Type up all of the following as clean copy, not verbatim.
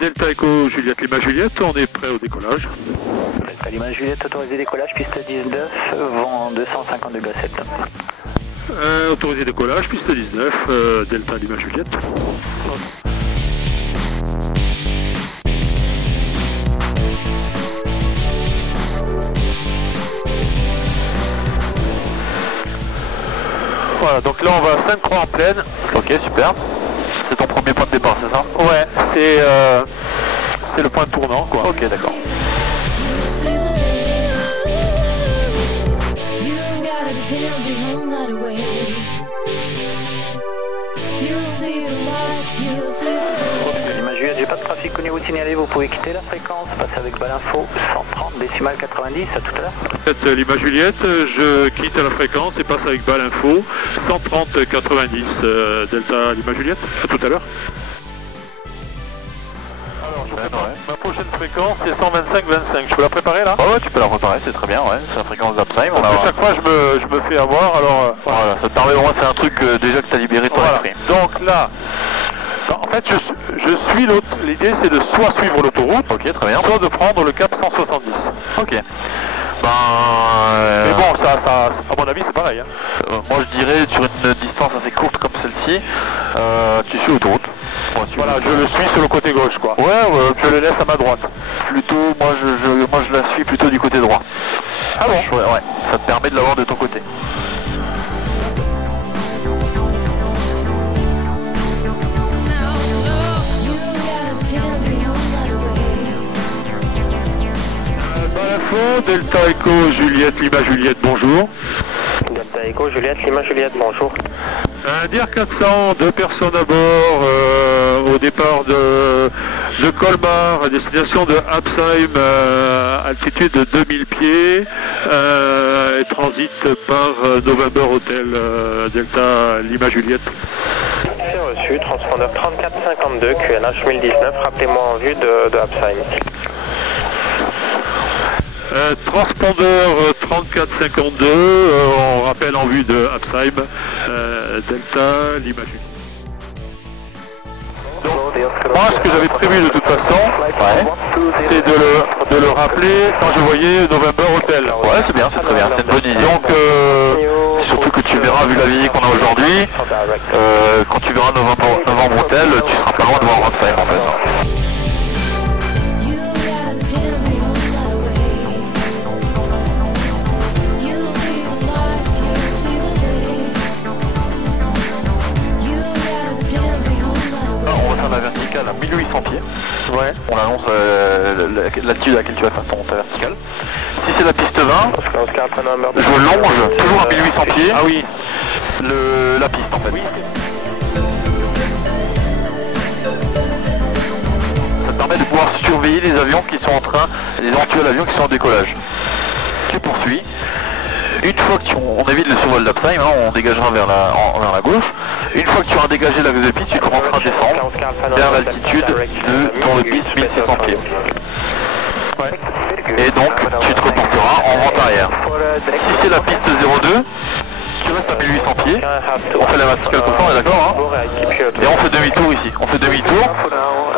Delta Echo Juliette Lima Juliette, on est prêt au décollage. Delta Lima Juliette, autorisé décollage, piste 19, vent 250 degrés 7. Autorisé décollage, piste 19, Delta Lima Juliette. Voilà, donc là on va à 5-3 en pleine. Ok, super. C'est ton premier point de départ, c'est ça? Ouais, c'est le point tournant quoi. Ok, d'accord. Lima Juliette, j'ai pas de trafic connu, vous signaler, vous pouvez quitter la fréquence, passer avec Balinfo 130 décimales 90, à tout à l'heure. Lima Juliette, je quitte la fréquence et passe avec Balinfo 130 90, Delta Lima Juliette, à tout à l'heure. Alors je vous prépare. Ma prochaine fréquence c'est 125-25, je peux la préparer là? Ouais, tu peux la préparer, c'est très bien, ouais. C'est la fréquence d'Uptime. Chaque fois je me fais avoir, alors voilà, ça te permet au moins de faire un truc déjà que tu as libéré ton esprit. Donc là, en fait je suis l'autre, l'idée c'est de soit suivre l'autoroute, ok, très bien, soit de prendre le cap 170. Ok. Mais bon, ça, à mon avis c'est pareil. Hein. Moi je dirais sur une distance assez courte comme celle-ci, tu suis l'autoroute. Voilà, je le suis sur le côté gauche quoi. Ouais, je le laisse à ma droite. Plutôt, moi je la suis plutôt du côté droit. Ah bon? Ouais, ça te permet de l'avoir de ton côté. Balinfo, Delta Echo Juliette Lima Juliette, bonjour. Delta Echo Juliette Lima Juliette, bonjour. DIR 400, 2 personnes à bord, au départ de Colmar, à destination de Absheim, altitude de 2000 pieds, et transit par November Hotel, Delta Lima Juliette. C'est reçu, transpondeur 3452, QNH 1019, rappelez-moi en vue de Absheim. Transpondeur 3452, on rappelle en vue de Absheim, Delta Lima Juliette. Moi, ce que j'avais prévu de toute façon, c'est de le rappeler quand je voyais November Hotel. Ouais, c'est bien, c'est très bien, c'est une bonne idée. Donc, surtout que tu verras, vu la visite qu'on a aujourd'hui, quand tu verras November Hotel, tu seras pas loin de voir Absheim en fait. La verticale à 1800 pieds. Ouais. On annonce l'altitude à laquelle tu vas faire ta verticale. Si c'est la piste 20, je longe toujours à 1800 pieds. Ah oui. La piste en fait. Oui. Ça te permet de pouvoir surveiller les avions qui sont en train, les éventuels avions qui sont en décollage. Tu poursuis. Une fois que on évite le survol d'Absheim, hein, on dégagera vers la gauche. Une fois que tu auras dégagé la piste, tu commenceras à descendre vers l'altitude de ton piste 1600 pieds. Ouais. Et donc, tu te reporteras en vente arrière. Si c'est la piste 02, tu restes à 1800 pieds. On fait la verticale comme ça, on est d'accord, hein? Et on fait demi-tour ici. On fait demi-tour.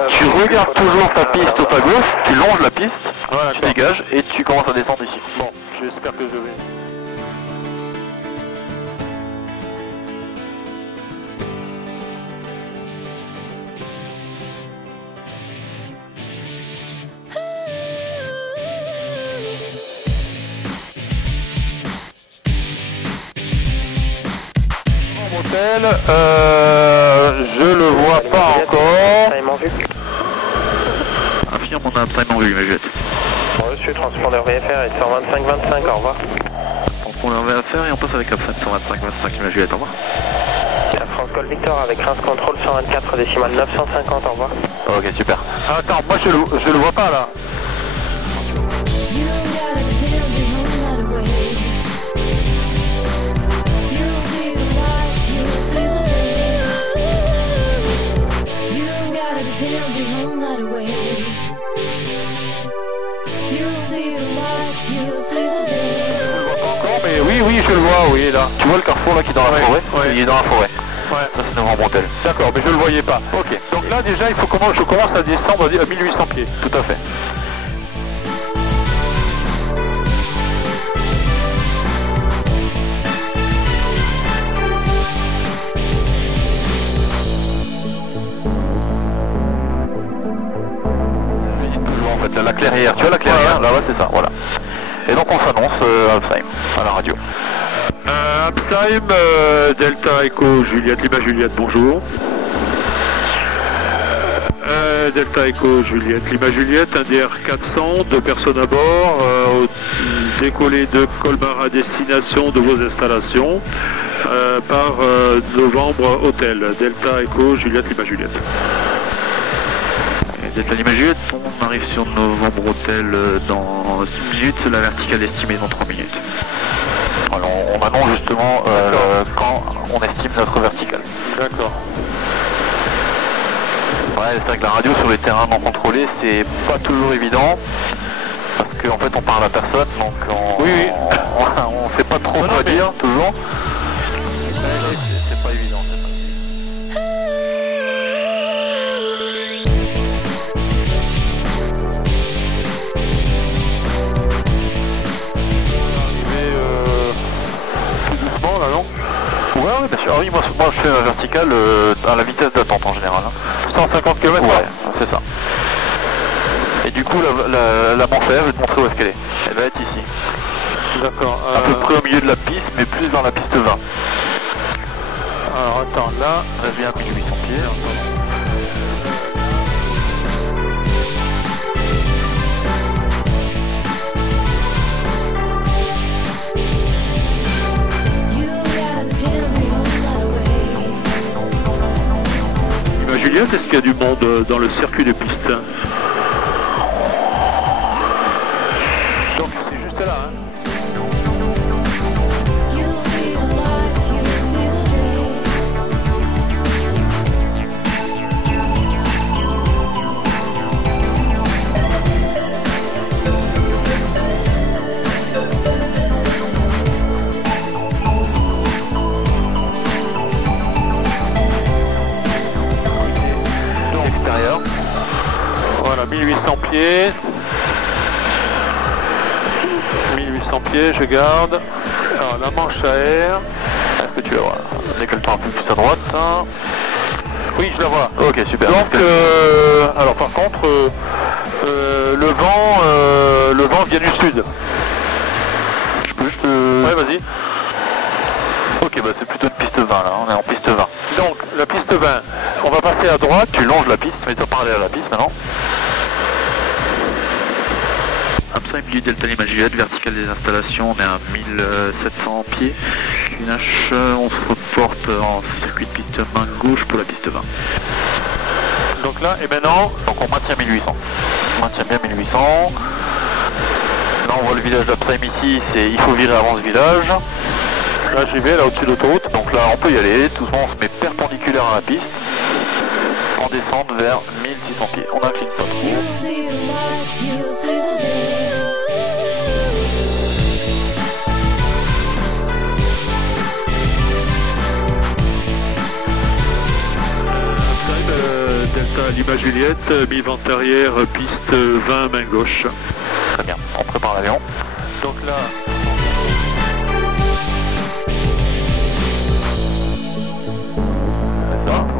Tu regardes toujours ta piste au pas gauche, tu longes la piste, tu dégages et tu commences à descendre ici. Bon, j'espère que je vais. Je le vois pas encore. Affirme, on a Absheim en vue, mais jette. Reçu, transpondeur VFR et 125-25, au revoir. Donc on a VFR et on passe avec Absheim 125-25, mais jette, au revoir. La France Call Victor avec Reims Control 124 décimales 950, au revoir. Ok, super. Attends, moi je le vois pas là. Oui, je le vois, oui, là. Tu vois le carrefour là qui est dans la forêt? Ouais. Il est dans la forêt. Ouais. Ça c'est Novembre Hôtel. D'accord, mais je le voyais pas. Ok. Donc là déjà je commence à descendre à 1800 pieds. Tout à fait. En fait, la clairière, tu vois la clairière, là ouais c'est ça, voilà. Et donc on s'annonce à Absheim, à la radio. Absheim, Delta Echo Juliette, Lima Juliette, bonjour. Delta Echo Juliette, Lima Juliette, un DR400, 2 personnes à bord, décollé de Colmar à destination de vos installations par Novembre Hôtel, Delta Echo Juliette, Lima Juliette. Delta Lima Juliette, on arrive sur Novembre Hôtel dans 1 minute, la verticale estimée dans 3 minutes. Alors on annonce justement quand on estime notre verticale. D'accord. Ouais, c'est vrai que la radio sur les terrains non contrôlés, c'est pas toujours évident. Parce qu'en fait on parle à personne, donc on sait pas trop quoi dire toujours. C'est pas évident. Ouais, bien sûr. Ah oui, moi je fais ma verticale à la vitesse d'attente en général. 150 km/h. Ouais, c'est ça. Et du coup, la manchette, je vais te montrer où est-ce qu'elle est. Elle va être ici. D'accord. À peu près au milieu de la piste, mais plus dans la piste 20. Alors attends, là... Je viens à 1800 pieds. Juliette, est-ce qu'il y a du monde dans le circuit de piste? Donc c'est juste là, hein. Voilà, 1800 pieds. 1800 pieds, je garde. Alors la manche à air. Est-ce que tu la vois? Décale-toi un peu plus à droite. Hein. Oui, je la vois. Ok, super. Donc, alors par contre, le vent vient du sud. Je peux... Ouais, vas-y. Ok, bah c'est plutôt une piste 20 là, on est en piste 20. Donc, la piste 20, on va passer à droite. Tu longes la piste, mets-toi parallèle à la piste maintenant. Absheim du Delta Lima Juliette, verticale des installations, on est à 1700 pieds. QNH, on se reporte en circuit de piste main gauche pour la piste 20. Donc là, et maintenant, donc on maintient 1800. On maintient bien 1800. Là on voit le village d'Absheim ici, il faut virer avant ce village. Là j'y vais, là au-dessus de l'autoroute. Donc là on peut y aller, tout doucement on se met perpendiculaire à la piste. On descend vers 1600 pieds, on incline pas trop. Delta Lima Juliette, mi-vent arrière, piste 20, main gauche. Très bien, on prépare l'avion. Donc là...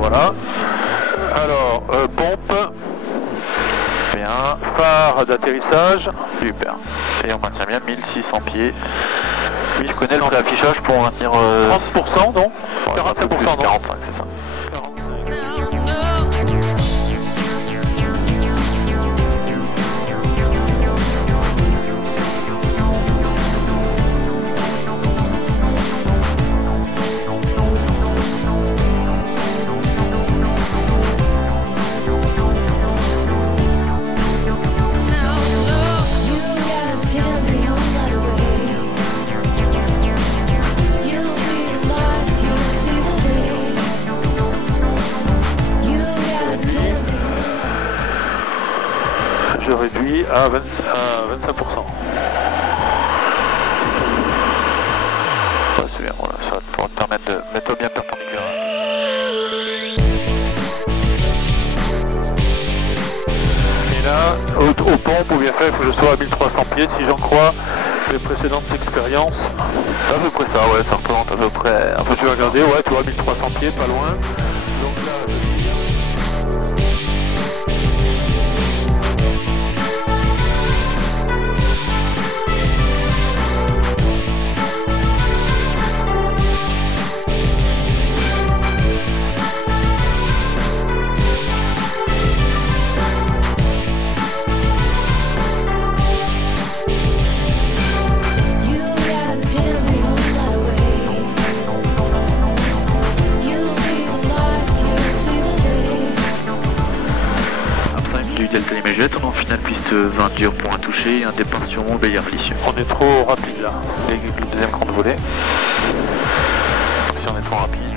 Voilà. Alors, pompe. Bien. Phare d'atterrissage. Super. Et on maintient bien 1600 pieds. Je connais l'affichage pour maintenir... 30% non? 45% non? 45, c'est ça. Je réduis à 25%. C'est bien, voilà, ça va te permettre de mettre bien perpendiculaire. pompe ou bien faire, il faut que je sois à 1300 pieds si j'en crois les précédentes expériences. C'est à peu près ça, ouais, ça représente à peu près. Un peu, tu vas regarder, ouais, tu vois, 1300 pieds, pas loin. Donc là, Delta Imagette, on est en finale piste 20 dur pour un touché et un départ sur Montbéliard-Lisieux. On est trop rapide là. Le deuxième cran de volet. Si on est trop rapide.